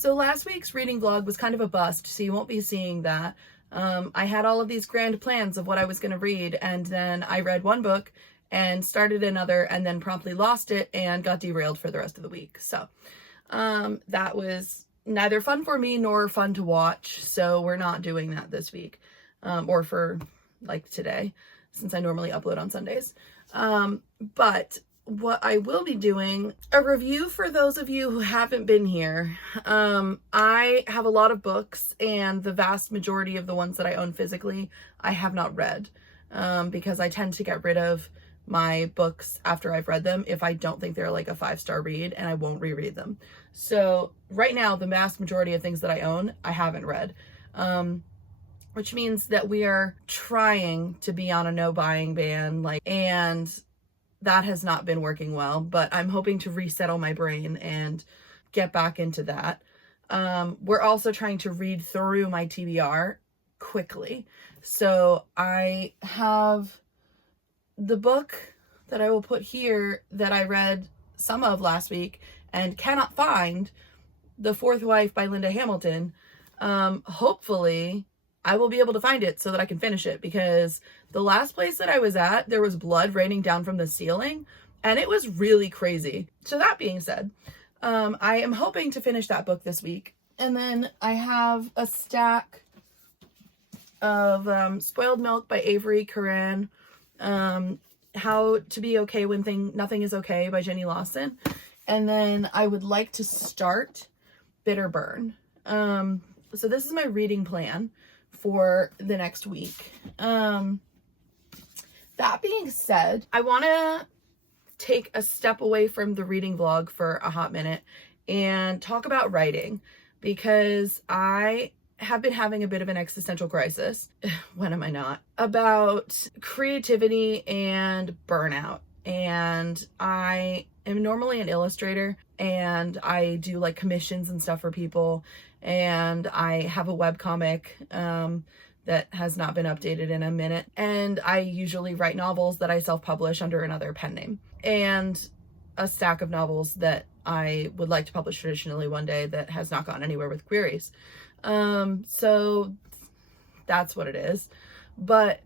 So last week's reading vlog was kind of a bust, so you won't be seeing that. I had all of these grand plans of what I was going to read, and then I read one book and started another and then promptly lost it and got derailed for the rest of the week. So that was neither fun for me nor fun to watch, so we're not doing that this week, or for like today, since I normally upload on Sundays. But what I will be doing, a review for those of you who haven't been here. I have a lot of books, and the vast majority of the ones that I own physically, I have not read, because I tend to get rid of my books after I've read them if I don't think they're like a 5-star read, and I won't reread them. So right now, the vast majority of things that I own, I haven't read, which means that we are trying to be on a no buying ban, and that has not been working well, but I'm hoping to resettle my brain and get back into that. We're also trying to read through my TBR quickly. So I have the book that I will put here that I read some of last week and cannot find, The Fourth Wife by Linda Hamilton. Hopefully I will be able to find it so that I can finish it, because the last place that I was at, there was blood raining down from the ceiling, and it was really crazy. So that being said, I am hoping to finish that book this week. And then I have a stack of Spoiled Milk by Avery Curran, How to Be Okay When Nothing Is Okay by Jenny Lawson. And then I would like to start Bitter Burn. So this is my reading plan for the next week. That being said, I want to take a step away from the reading vlog for a hot minute and talk about writing, because I have been having a bit of an existential crisis, when am I not, about creativity and burnout. And I am normally an illustrator, and I do like commissions and stuff for people, and I have a webcomic that has not been updated in a minute, and I usually write novels that I self-publish under another pen name, and a stack of novels that I would like to publish traditionally one day that has not gone anywhere with queries. So that's what it is. But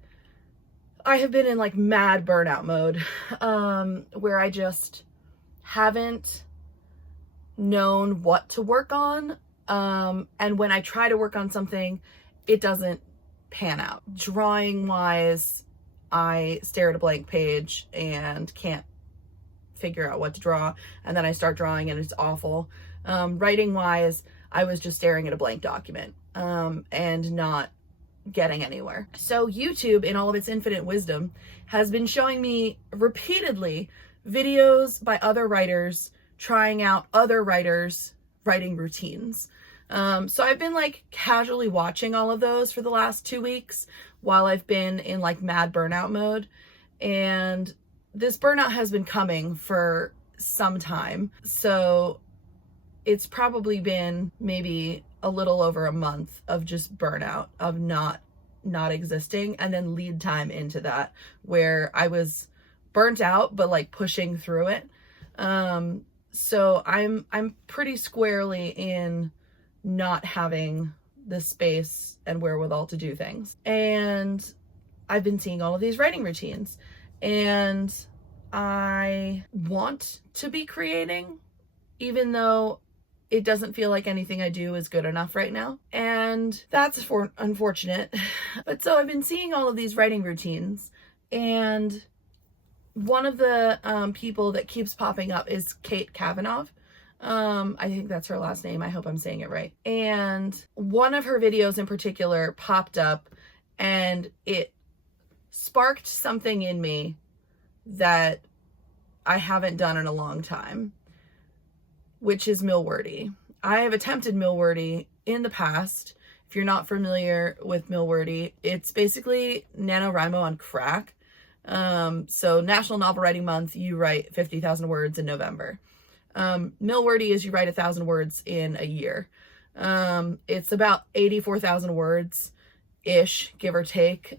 I have been in like mad burnout mode, where I just haven't known what to work on. And when I try to work on something, it doesn't pan out. Drawing wise, I stare at a blank page and can't figure out what to draw, and then I start drawing and it's awful. Writing wise, I was just staring at a blank document, and not getting anywhere. So YouTube, in all of its infinite wisdom, has been showing me repeatedly videos by other writers trying out other writers' writing routines. So I've been like casually watching all of those for the last 2 weeks while I've been in like mad burnout mode. And this burnout has been coming for some time. So it's probably been maybe a little over a month of just burnout, of not existing, and then lead time into that, where I was burnt out but like pushing through it. So I'm pretty squarely in not having the space and wherewithal to do things. And I've been seeing all of these writing routines, and I want to be creating, even though it doesn't feel like anything I do is good enough right now. And that's unfortunate. But so I've been seeing all of these writing routines, and one of the people that keeps popping up is Kate Kavanaugh. I think that's her last name. I hope I'm saying it right. And one of her videos in particular popped up, and it sparked something in me that I haven't done in a long time, which is Milwordy. I have attempted Milwordy in the past. If you're not familiar with Milwordy, it's basically NaNoWriMo on crack. So National Novel Writing Month, you write 50,000 words in November. Milwordy is you write 1,000 words in a year. It's about 84,000 words ish, give or take,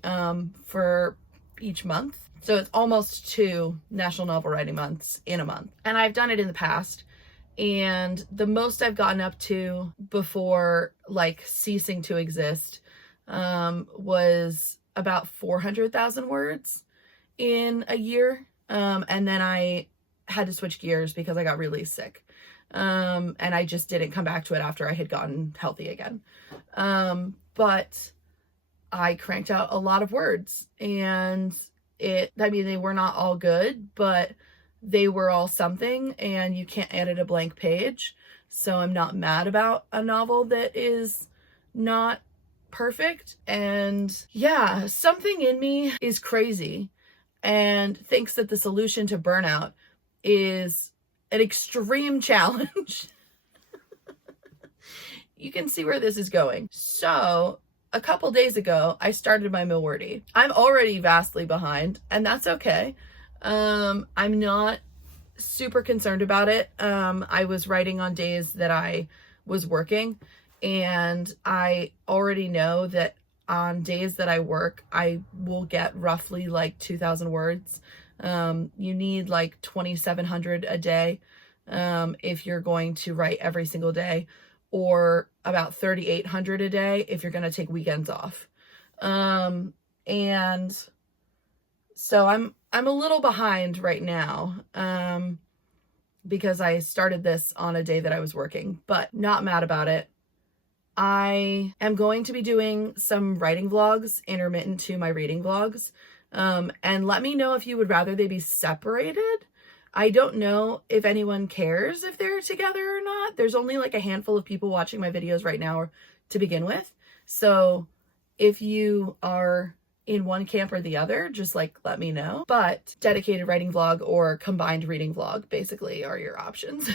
for each month. So it's almost 2 National Novel Writing Months in a month. And I've done it in the past, And the most I've gotten up to before like ceasing to exist was about 400,000 words in a year. And then I had to switch gears because I got really sick. And I just didn't come back to it after I had gotten healthy again. But I cranked out a lot of words, and they were not all good, but they were all something, and you can't edit a blank page. So I'm not mad about a novel that is not perfect. And yeah, something in me is crazy and thinks that the solution to burnout is an extreme challenge. You can see where this is going. So a couple days ago, I started my Milwordy. I'm already vastly behind, and that's okay. I'm not super concerned about it. I was writing on days that I was working, and I already know that on days that I work, I will get roughly like 2,000 words. You need like 2,700 a day if you're going to write every single day, or about 3,800 a day if you're going to take weekends off. And so I'm a little behind right now, because I started this on a day that I was working, but not mad about it. I am going to be doing some writing vlogs intermittent to my reading vlogs. And let me know if you would rather they be separated. I don't know if anyone cares if they're together or not. There's only like a handful of people watching my videos right now to begin with. So if you are in one camp or the other, just like let me know. But dedicated writing vlog or combined reading vlog basically are your options.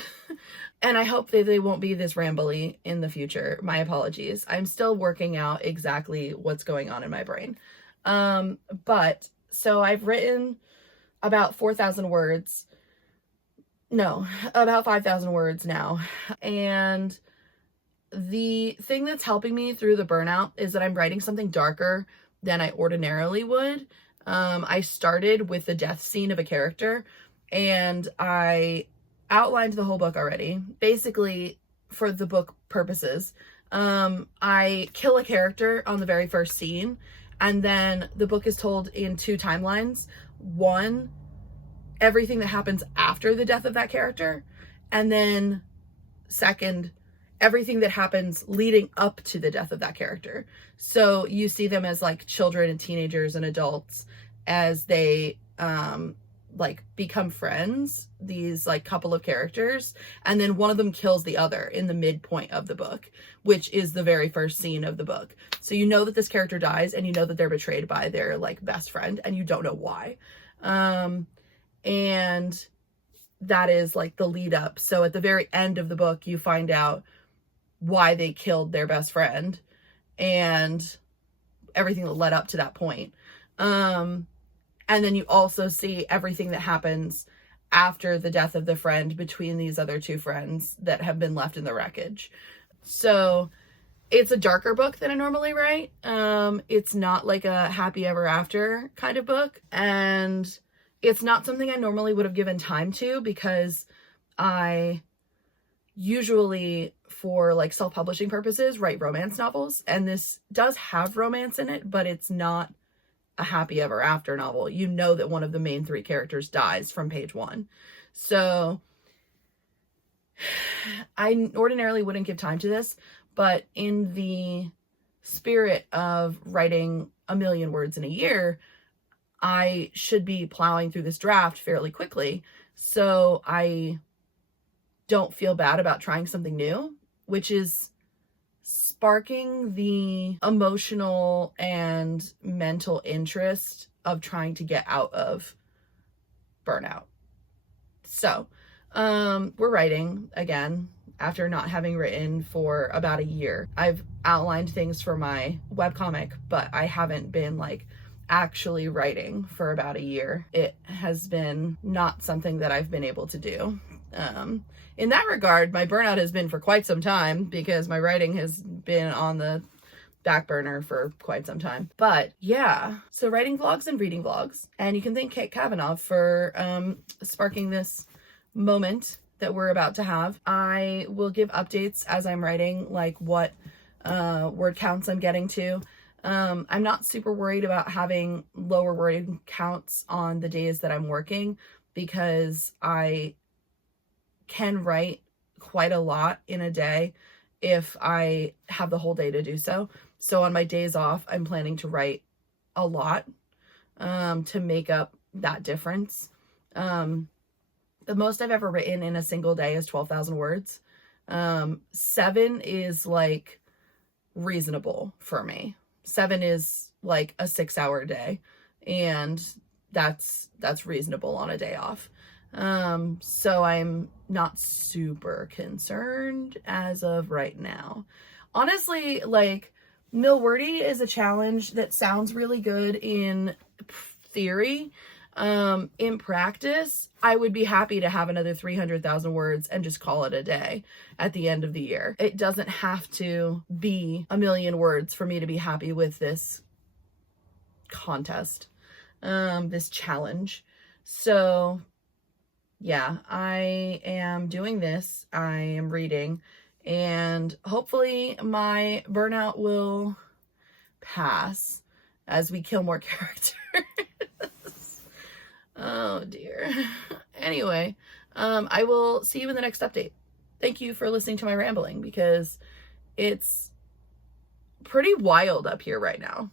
And I hope that they won't be this rambly in the future. My apologies. I'm still working out exactly what's going on in my brain. But so I've written about 4,000 words. No, about 5,000 words now. And the thing that's helping me through the burnout is that I'm writing something darker than I ordinarily would. I started with the death scene of a character, and I outlined the whole book already. Basically, for the book purposes, I kill a character on the very first scene, and then the book is told in two timelines. One, everything that happens after the death of that character, and then second, everything that happens leading up to the death of that character. So you see them as like children and teenagers and adults as they like become friends, these like couple of characters, and then one of them kills the other in the midpoint of the book, which is the very first scene of the book. So you know that this character dies, and you know that they're betrayed by their like best friend, and you don't know why. And that is like the lead up. So at the very end of the book, you find out why they killed their best friend and everything that led up to that point. And then you also see everything that happens after the death of the friend between these other two friends that have been left in the wreckage. So it's a darker book than I normally write. It's not like a happy ever after kind of book. And it's not something I normally would have given time to, because I usually, for like self-publishing purposes, write romance novels. And this does have romance in it, but it's not a happy ever after novel. You know that one of the main three characters dies from page one. So I ordinarily wouldn't give time to this, but in the spirit of writing 1,000,000 words in a year, I should be plowing through this draft fairly quickly. So I don't feel bad about trying something new, which is sparking the emotional and mental interest of trying to get out of burnout. So, we're writing again after not having written for about a year. I've outlined things for my webcomic, but I haven't been like actually writing for about a year. It has been not something that I've been able to do. In that regard, my burnout has been for quite some time, because my writing has been on the back burner for quite some time. But yeah, so writing vlogs and reading vlogs. And you can thank Kate Kavanaugh for sparking this moment that we're about to have. I will give updates as I'm writing, like what word counts I'm getting to. I'm not super worried about having lower word counts on the days that I'm working, because I can write quite a lot in a day if I have the whole day to do so. So on my days off, I'm planning to write a lot to make up that difference. The most I've ever written in a single day is 12,000 words. 7 is like reasonable for me. 7 is like a 6-hour day, and that's reasonable on a day off. So I'm not super concerned as of right now. Honestly, like, Milwordy is a challenge that sounds really good in theory. In practice, I would be happy to have another 300,000 words and just call it a day at the end of the year. It doesn't have to be 1,000,000 words for me to be happy with this contest, this challenge. So yeah, I am doing this. I am reading, and hopefully my burnout will pass as we kill more characters. Oh dear. Anyway, I will see you in the next update. Thank you for listening to my rambling, because it's pretty wild up here right now.